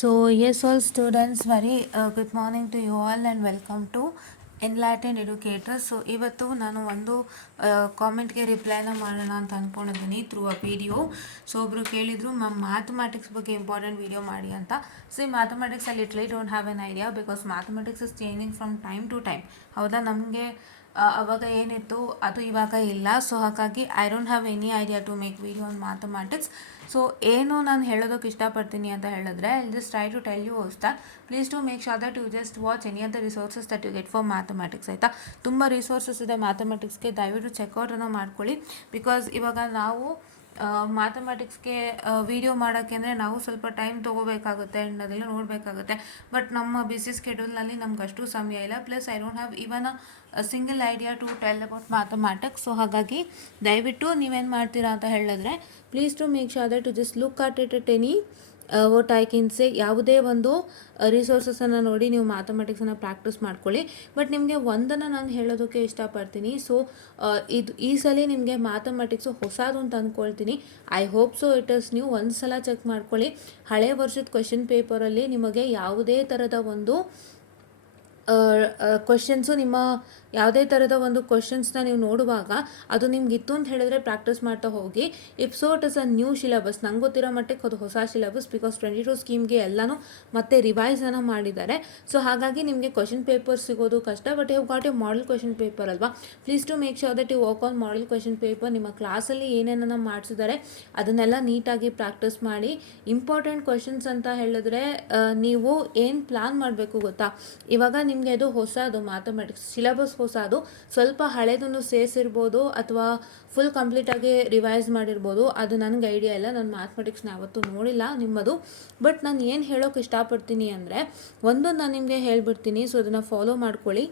So, yes, all students, very good morning to you all and welcome to Enlightened Educators. So ಇವತ್ತು ನಾನು ಒಂದು ಕಾಮೆಂಟ್ಗೆ ರಿಪ್ಲೈನ ಮಾಡೋಣ ಅಂತ ಅಂದ್ಕೊಂಡಿದ್ದೀನಿ ಥ್ರೂ ಅ ವಿಡಿಯೋ. ಸೊ ಒಬ್ಬರು ಕೇಳಿದರು ಮ್ಯಾಥಮೆಟಿಕ್ಸ್ ಬಗ್ಗೆ ಇಂಪಾರ್ಟೆಂಟ್ ವಿಡಿಯೋ ಮಾಡಿ ಅಂತ. ಸೊ ಈ mathematics I literally don't have an idea because mathematics is changing from time to time. ಹೌದಾ, ನಮಗೆ ಅವಾಗ ಏನಿತ್ತು ಅದು ಇವಾಗ ಇಲ್ಲ. ಸೊ ಹಾಗಾಗಿ I don't have any idea to make video on mathematics. So ಏನು ನಾನು ಹೇಳೋದಕ್ಕೆ ಇಷ್ಟಪಡ್ತೀನಿ ಅಂತ ಹೇಳಿದ್ರೆ, I just try to tell you that please to make sure that you just watch any of the resources that you get for mathematics. ಆಯಿತಾ, ತುಂಬ resources ಇದೆ ಮ್ಯಾಥಮೆಟಿಕ್ಸ್ಗೆ, ದಯವಿಟ್ಟು ಚೆಕ್ಔಟನ್ನು ಮಾಡ್ಕೊಳ್ಳಿ. ಬಿಕಾಸ್ ಇವಾಗ ನಾವು ಮ್ಯಾಥಮೆಟಿಕ್ಸ್ಗೆ ವಿಡಿಯೋ ಮಾಡೋಕ್ಕೆ ಅಂದರೆ ನಾವು ಸ್ವಲ್ಪ ಟೈಮ್ ತೊಗೋಬೇಕಾಗುತ್ತೆ ಆ್ಯಂಡ್ ಅದೆಲ್ಲ ನೋಡಬೇಕಾಗುತ್ತೆ. ಬಟ್ ನಮ್ಮ ಬಿಸಿ ಸ್ಕೆಡ್ಯೂಲ್ನಲ್ಲಿ ನಮ್ಗೆ ಅಷ್ಟು ಸಮಯ ಇಲ್ಲ. Plus I don't have even a single idea to tell about mathematics. So ಹಾಗಾಗಿ ದಯವಿಟ್ಟು ನೀವೇನು ಮಾಡ್ತೀರಾ ಅಂತ ಹೇಳಿದ್ರೆ, please to make sure that to just look at it at any what I can say, ಯಾವುದೇ ಒಂದು ರಿಸೋರ್ಸಸನ್ನು ನೋಡಿ ನೀವು ಮ್ಯಾಥಮೆಟಿಕ್ಸನ್ನು ಪ್ರಾಕ್ಟೀಸ್ ಮಾಡ್ಕೊಳ್ಳಿ. ಬಟ್ ನಿಮಗೆ ಒಂದನ್ನು ನಾನು ಹೇಳೋದಕ್ಕೆ ಇಷ್ಟಪಡ್ತೀನಿ. ಸೊ ಈ ಸಲ ನಿಮಗೆ ಮ್ಯಾಥಮೆಟಿಕ್ಸು ಹೊಸದು ಅಂತ ಅಂದ್ಕೊಳ್ತೀನಿ. I hope so it is new. ಒಂದು ಸಲ ಚೆಕ್ ಮಾಡ್ಕೊಳ್ಳಿ, ಹಳೆ ವರ್ಷದ ಕ್ವೆಶನ್ ಪೇಪರಲ್ಲಿ ನಿಮಗೆ ಯಾವುದೇ ಥರದ ಒಂದು ಕ್ವೆಶನ್ಸು, ನಿಮ್ಮ ಯಾವುದೇ ಥರದ ಒಂದು ಕ್ವೆಶನ್ಸ್ನ ನೀವು ನೋಡುವಾಗ ಅದು ನಿಮ್ಗೆ ಇತ್ತು ಅಂತ ಹೇಳಿದ್ರೆ ಪ್ರಾಕ್ಟೀಸ್ ಮಾಡ್ತಾ ಹೋಗಿ. If so it is a new syllabus, ನಂಗೆ ಗೊತ್ತಿರೋ ಮಟ್ಟಕ್ಕೆ ಅದು ಹೊಸ ಸಿಲೆಬಸ್, ಬಿಕಾಸ್ 22 ಸ್ಕೀಮ್ಗೆ ಎಲ್ಲನೂ ಮತ್ತೆ ರಿವೈಸನ್ನು ಮಾಡಿದ್ದಾರೆ. ಸೊ ಹಾಗಾಗಿ ನಿಮಗೆ ಕ್ವೆಶನ್ ಪೇಪರ್ ಸಿಗೋದು ಕಷ್ಟ. But you got a model question paper ಅಲ್ವಾ. Please to make sure that you work on model question paper. ನಿಮ್ಮ ಕ್ಲಾಸಲ್ಲಿ ಏನೇನನ್ನು ಮಾಡಿಸಿದ್ದಾರೆ ಅದನ್ನೆಲ್ಲ ನೀಟಾಗಿ ಪ್ರಾಕ್ಟೀಸ್ ಮಾಡಿ. ಇಂಪಾರ್ಟೆಂಟ್ ಕ್ವೆಶನ್ಸ್ ಅಂತ ಹೇಳಿದ್ರೆ ನೀವು ಏನು ಪ್ಲ್ಯಾನ್ ಮಾಡಬೇಕು ಗೊತ್ತಾ, ಇವಾಗ ನಿಮಗೆ ಅದು ಹೊಸದು ಮ್ಯಾಥಮೆಟಿಕ್ಸ್ ಸಿಲೆಬಸ್ ಹೊಸದು, ಸ್ವಲ್ಪ ಹಳೇದನ್ನು ಸೇರಿಸಿರ್ಬೋದು ಅಥವಾ ಫುಲ್ ಕಂಪ್ಲೀಟಾಗಿ ರಿವೈಸ್ ಮಾಡಿರ್ಬೋದು. ಅದು ನನಗೆ ಐಡಿಯಾ ಇಲ್ಲ, ನಾನು ಮ್ಯಾಥಮೆಟಿಕ್ಸ್ನ ಯಾವತ್ತೂ ನೋಡಿಲ್ಲ ನಿಮ್ಮದು. ಬಟ್ ನಾನು ಏನು ಹೇಳೋಕೆ ಇಷ್ಟಪಡ್ತೀನಿ ಅಂದರೆ, ಒಂದು ನಾನು ನಿಮಗೆ ಹೇಳ್ಬಿಡ್ತೀನಿ, ಸೊ ಅದನ್ನು ಫಾಲೋ ಮಾಡ್ಕೊಳ್ಳಿ.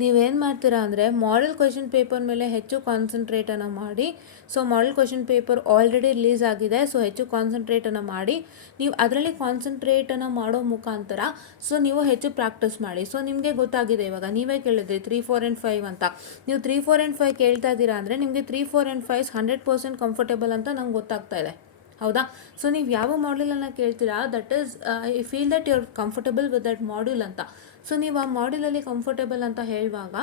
ನೀವೇನು ಮಾಡ್ತೀರಾ ಅಂದರೆ, ಮಾಡೆಲ್ ಕ್ವೆಶನ್ ಪೇಪರ್ ಮೇಲೆ ಹೆಚ್ಚು ಕಾನ್ಸಂಟ್ರೇಟನ್ನು ಮಾಡಿ. So model question paper already release ಆಗಿದೆ, ಸೊ ಹೆಚ್ಚು ಕಾನ್ಸಂಟ್ರೇಟನ್ನು ಮಾಡಿ. ನೀವು ಅದರಲ್ಲಿ ಕಾನ್ಸಂಟ್ರೇಟನ್ನು ಮಾಡೋ ಮುಖಾಂತರ ಸೊ ನೀವು ಹೆಚ್ಚು ಪ್ರಾಕ್ಟೀಸ್ ಮಾಡಿ. ಸೊ ನಿಮಗೆ ಗೊತ್ತಾಗಿದೆ, ಇವಾಗ ನೀವೇ ಕೇಳಿದ್ರಿ 3, 4 ಆ್ಯಂಡ್ 5 ಅಂತ. ನೀವು 3, 4 ಆ್ಯಂಡ್ 5 ಕೇಳ್ತಾ ಇದ್ದೀರಾ ಅಂದರೆ ನಿಮಗೆ 3, 4 ಆ್ಯಂಡ್ 5 100% ಕಂಫರ್ಟೇಬಲ್ ಅಂತ ನಂಗೆ ಗೊತ್ತಾಗ್ತಾ ಇದೆ. ಹೌದಾ, ಸೊ ನೀವು ಯಾವ ಮಾಡ್ಯೂಲನ್ನು ಕೇಳ್ತೀರಾ, that is I feel that you are comfortable with that module ಅಂತ. ಸೊ ನೀವು ಆ ಮಾಡ್ಯೂಲಲ್ಲಿ ಕಂಫರ್ಟೇಬಲ್ ಅಂತ ಹೇಳುವಾಗ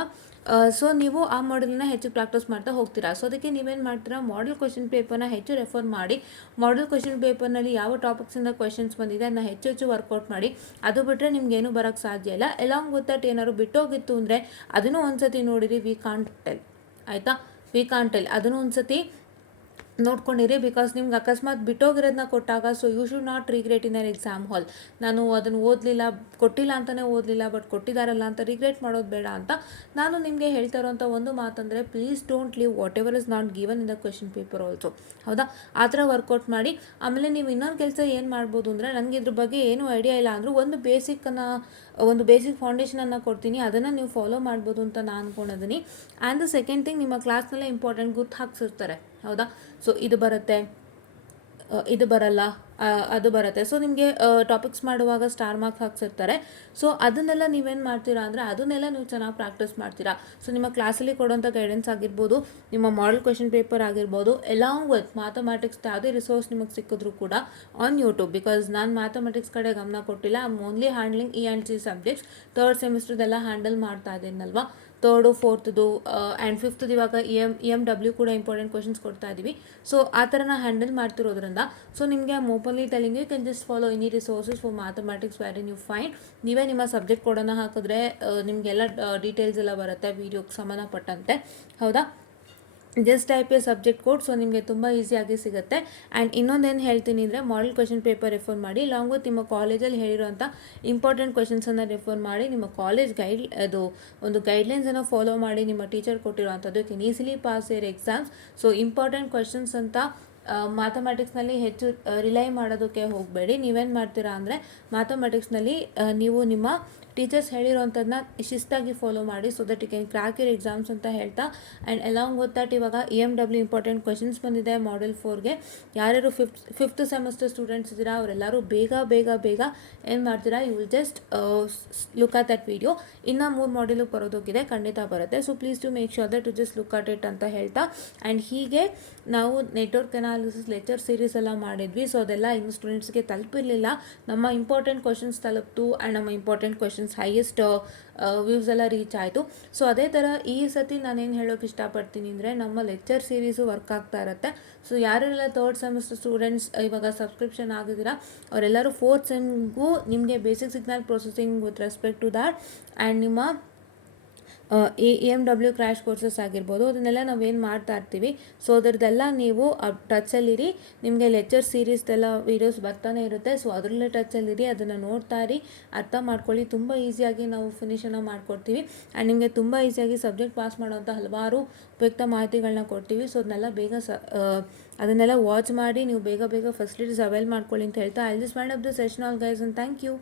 ಸೊ ನೀವು ಆ ಮಾಡ್ಯೂಲನ್ನ ಹೆಚ್ಚು ಪ್ರಾಕ್ಟೀಸ್ ಮಾಡ್ತಾ ಹೋಗ್ತೀರಾ. ಸೊ ಅದಕ್ಕೆ ನೀವೇನು ಮಾಡ್ತೀರಾ, ಮಾಡೆಲ್ ಕ್ವೆಶನ್ ಪೇಪರ್ನ ಹೆಚ್ಚು ರೆಫರ್ ಮಾಡಿ. ಮಾಡೆಲ್ ಕ್ವೆಶನ್ ಪೇಪರ್ನಲ್ಲಿ ಯಾವ ಟಾಪಿಕ್ಸಿಂದ ಕ್ವೆಶನ್ಸ್ ಬಂದಿದೆ ಅದನ್ನ ಹೆಚ್ಚು ವರ್ಕೌಟ್ ಮಾಡಿ. ಅದು ಬಿಟ್ಟರೆ ನಿಮ್ಗೇನು ಬರೋಕ್ಕೆ ಸಾಧ್ಯ ಇಲ್ಲ. ಎಲಾಂಗ್ ವಿತ್ ದಟ್ ಏನಾದ್ರು ಬಿಟ್ಟೋಗಿತ್ತು ಅಂದರೆ ಅದನ್ನು ಒಂದು ಸತಿ ನೋಡಿರಿ, ವಿ ಕಾಂಟ್ ಟೆಲ್. ಆಯಿತಾ, ವಿ ಕಾಂಟ್ ಟೆಲ್, ಅದನ್ನು ಒಂದು ಸತಿ ನೋಡ್ಕೊಂಡಿರಿ. ಬಿಕಾಸ್ ನಿಮ್ಗೆ ಅಕಸ್ಮಾತ್ ಬಿಟ್ಟೋಗಿರೋದನ್ನ ಕೊಟ್ಟಾಗ so you should not regret in an exam hall. ನಾನು ಅದನ್ನು ಓದಲಿಲ್ಲ, ಕೊಟ್ಟಿಲ್ಲ ಅಂತಲೇ ಓದಲಿಲ್ಲ, ಬಟ್ ಕೊಟ್ಟಿದ್ದಾರಲ್ಲ ಅಂತ ರಿಗ್ರೆಟ್ ಮಾಡೋದು ಬೇಡ ಅಂತ ನಾನು ನಿಮಗೆ ಹೇಳ್ತಾ ಇರೋಂಥ ಒಂದು ಮಾತಂದರೆ, please don't leave whatever is not given in the question paper also. ಹೌದಾ, ಆ ಥರ ವರ್ಕೌಟ್ ಮಾಡಿ. ಆಮೇಲೆ ನೀವು ಇನ್ನೊಂದು ಕೆಲಸ ಏನು ಮಾಡ್ಬೋದು ಅಂದರೆ, ನನಗೆ ಇದ್ರ ಬಗ್ಗೆ ಏನೂ ಐಡಿಯಾ ಇಲ್ಲ ಅಂದರೂ ಒಂದು ಬೇಸಿಕ್ ಫೌಂಡೇಶನನ್ನು ಕೊಡ್ತೀನಿ, ಅದನ್ನು ನೀವು ಫಾಲೋ ಮಾಡ್ಬೋದು ಅಂತ ನಾನು ಅಂದ್ಕೊಂಡಿದ್ದೀನಿ. ಆ್ಯಂಡ್ ದ ಸೆಕೆಂಡ್ ಥಿಂಗ್, ನಿಮ್ಮ ಕ್ಲಾಸ್ನಲ್ಲೇ ಇಂಪಾರ್ಟೆಂಟ್ ಗುರ್ತು ಹಾಕ್ಸಿರ್ತಾರೆ. ಹೌದಾ, ಸೊ ಇದು ಬರುತ್ತೆ, ಇದು ಬರಲ್ಲ, ಅದು ಬರುತ್ತೆ. ಸೊ ನಿಮಗೆ ಟಾಪಿಕ್ಸ್ ಮಾಡುವಾಗ ಸ್ಟಾರ್ ಮಾರ್ಕ್ಸ್ ಹಾಕ್ಸಿರ್ತಾರೆ. ಸೊ ಅದನ್ನೆಲ್ಲ ನೀವೇನು ಮಾಡ್ತೀರಾ ಅಂದರೆ, ಅದನ್ನೆಲ್ಲ ನೀವು ಚೆನ್ನಾಗಿ ಪ್ರಾಕ್ಟೀಸ್ ಮಾಡ್ತೀರಾ. ಸೊ ನಿಮ್ಮ ಕ್ಲಾಸಲ್ಲಿ ಕೊಡೋಂಥ ಗೈಡೆನ್ಸ್ ಆಗಿರ್ಬೋದು, ನಿಮ್ಮ ಮಾಡೆಲ್ ಕ್ವೆಶನ್ ಪೇಪರ್ ಆಗಿರ್ಬೋದು, ಎಲಾಂಗ್ ವಿತ್ ಮ್ಯಾಥಮೆಟಿಕ್ಸ್ ಯಾವುದೇ ರಿಸೋರ್ಸ್ ನಿಮಗೆ ಸಿಕ್ಕಿದ್ರು ಕೂಡ ಆನ್ ಯೂಟ್ಯೂಬ್. ಬಿಕಾಸ್ ನಾನು ಮ್ಯಾಥಮೆಟಿಕ್ಸ್ ಕಡೆ ಗಮನ ಕೊಟ್ಟಿಲ್ಲ, I am only handling E&C subjects. 3rd ಸೆಮಿಸ್ಟ್ರದೆಲ್ಲ ಹ್ಯಾಂಡಲ್ ಮಾಡ್ತಾ ಇದ್ದೀನಲ್ವಾ. 3rd, 4th ಆ್ಯಂಡ್ 5th ಇವಾಗ EMW ಕೂಡ ಇಂಪಾರ್ಟೆಂಟ್ ಕ್ವೆಶನ್ಸ್ ಕೊಡ್ತಾ ಇದ್ದೀವಿ. ಸೊ ಆ ಥರನ ಹ್ಯಾಂಡಲ್ ಮಾಡ್ತಿರೋದ್ರಿಂದ ಸೊ ನಿಮಗೆ I am openly telling you can just follow any resources for mathematics where in you find. ನೀವೇ ನಿಮ್ಮ ಸಬ್ಜೆಕ್ಟ್ ಕೋಡನ್ನು ಹಾಕಿದ್ರೆ ನಿಮಗೆಲ್ಲ ಡೀಟೇಲ್ಸ್ ಎಲ್ಲ ಬರುತ್ತೆ ವೀಡಿಯೋಗೆ ಸಂಬಂಧಪಟ್ಟಂತೆ. ಹೌದಾ, just type A subject code, so ನಿಮಗೆ ತುಂಬ ಈಸಿಯಾಗಿ ಸಿಗುತ್ತೆ. ಆ್ಯಂಡ್ ಇನ್ನೊಂದೇನು ಹೇಳ್ತೀನಿ ಅಂದರೆ, ಮಾಡೆಲ್ ಕ್ವೆಶನ್ ಪೇಪರ್ ರೆಫರ್ ಮಾಡಿ. ಲಾಂಗ್ ವಿತ್ ನಿಮ್ಮ ಕಾಲೇಜಲ್ಲಿ ಹೇಳಿರೋಂಥ ಇಂಪಾರ್ಟೆಂಟ್ ಕ್ವೆಶನ್ಸನ್ನು ರೆಫರ್ ಮಾಡಿ. ನಿಮ್ಮ ಕಾಲೇಜ್ ಒಂದು ಗೈಡ್ಲೈನ್ಸನ್ನು ಫಾಲೋ ಮಾಡಿ. ನಿಮ್ಮ ಟೀಚರ್ ಕೊಟ್ಟಿರೋವಂಥದ್ದು can easily pass your exams. So important questions ಅಂತ ಮ್ಯಾಥಮೆಟಿಕ್ಸ್ನಲ್ಲಿ ಹೆಚ್ಚು ರಿಲೈ ಮಾಡೋದಕ್ಕೆ ಹೋಗಬೇಡಿ. ನೀವೇನು ಮಾಡ್ತೀರಾ ಅಂದರೆ, ಮ್ಯಾಥಮೆಟಿಕ್ಸ್ನಲ್ಲಿ ನೀವು ನಿಮ್ಮ ಟೀಚರ್ಸ್ ಹೇಳಿರೋವಂಥದ್ದನ್ನ ಶಿಸ್ತಾಗಿ ಫಾಲೋ ಮಾಡಿ so that you can crack your exams ಅಂತ ಹೇಳ್ತಾ, ಆ್ಯಂಡ್ ಅಲಾಂಗ್ ವಿತ್ ದಟ್ ಇವಾಗ EMW ಇಂಪಾರ್ಟೆಂಟ್ ಕ್ವೆಶನ್ಸ್ ಬಂದಿದೆ Model 4ಗೆ. ಯಾರ್ಯಾರು ಫಿಫ್ತ್ ಸೆಮಿಸ್ಟರ್ ಸ್ಟೂಡೆಂಟ್ಸ್ ಇದ್ದೀರಾ ಅವರೆಲ್ಲರೂ ಬೇಗ ಏನು ಮಾಡ್ತೀರಾ, you will just look at that video. ಇನ್ನು 3 ಮಾಡ್ಯೂಲು ಬರೋದಕ್ಕಿದೆ, ಖಂಡಿತ ಬರುತ್ತೆ. So please to make sure that to just look at it ಅಂತ ಹೇಳ್ತಾ, ಆ್ಯಂಡ್ ಹೀಗೆ ನಾವು ನೆಟ್ವರ್ಕ್ ಅನಾಲಿಸಿಸ್ ಲೆಕ್ಚರ್ ಸೀರೀಸ್ ಎಲ್ಲ ಮಾಡಿದ್ವಿ. ಸೊ ಅದೆಲ್ಲ ಇನ್ನು ಸ್ಟೂಡೆಂಟ್ಸ್ಗೆ ತಲುಪಿರಲಿಲ್ಲ. ನಮ್ಮ ಇಂಪಾರ್ಟೆಂಟ್ ಕ್ವೆಶನ್ಸ್ ತಲುಪ್ತು ಆ್ಯಂಡ್ ನಮ್ಮ ಇಂಪಾರ್ಟೆಂಟ್ ಕ್ವೆಶನ್ಸ್ ಹೈಯೆಸ್ಟ್ ವ್ಯೂಸ್ ಎಲ್ಲ ರೀಚ್ ಆಯಿತು. ಸೊ ಅದೇ ಥರ ಈ ಸತಿ ನಾನೇನು ಹೇಳೋಕೆ ಇಷ್ಟಪಡ್ತೀನಿ ಅಂದರೆ, ನಮ್ಮ ಲೆಕ್ಚರ್ ಸೀರೀಸು ವರ್ಕ್ ಆಗ್ತಾ ಇರುತ್ತೆ. ಸೊ ಯಾರೆಲ್ಲ 3rd ಸೆಮಿಸ್ಟರ್ ಸ್ಟೂಡೆಂಟ್ಸ್ ಇವಾಗ ಸಬ್ಸ್ಕ್ರಿಪ್ಷನ್ ಆಗಿದ್ದೀರಾ ಅವರೆಲ್ಲರೂ 4th ಸೆಮ್ಗೂ ನಿಮಗೆ basic signal processing with respect to that and ನಿಮ್ಮ EMW ಕ್ರ್ಯಾಶ್ ಕೋರ್ಸಸ್ ಆಗಿರ್ಬೋದು, ಅದನ್ನೆಲ್ಲ ನಾವೇನು ಮಾಡ್ತಾ ಇರ್ತೀವಿ. ಸೊ ಅದರದ್ದೆಲ್ಲ ನೀವು ಟಚಲ್ಲಿರಿ. ನಿಮಗೆ ಲೆಕ್ಚರ್ ಸೀರೀಸ್ದೆಲ್ಲ ವೀಡಿಯೋಸ್ ಬರ್ತಾನೆ ಇರುತ್ತೆ. ಸೊ ಅದರಲ್ಲೇ ಟಚಲ್ಲಿರಿ, ಅದನ್ನು ನೋಡ್ತಾ ಇರಿ, ಅರ್ಥ ಮಾಡ್ಕೊಳ್ಳಿ. ತುಂಬ ಈಸಿಯಾಗಿ ನಾವು ಫಿನಿಷನ್ನು ಮಾಡಿಕೊಡ್ತೀವಿ ಆ್ಯಂಡ್ ನಿಮಗೆ ತುಂಬ ಈಸಿಯಾಗಿ ಸಬ್ಜೆಕ್ಟ್ ಪಾಸ್ ಮಾಡೋಂಥ ಹಲವಾರು ಉಪಯುಕ್ತ ಮಾಹಿತಿಗಳನ್ನ ಕೊಡ್ತೀವಿ. ಸೊ ಅದನ್ನೆಲ್ಲ ಅದನ್ನೆಲ್ಲ ವಾಚ್ ಮಾಡಿ ನೀವು ಬೇಗ ಫೆಸಿಲಿಟೀಸ್ ಅವೈಲ್ ಮಾಡ್ಕೊಳ್ಳಿ ಅಂತ ಹೇಳ್ತಾ, I just wind up the session all guys, and thank you.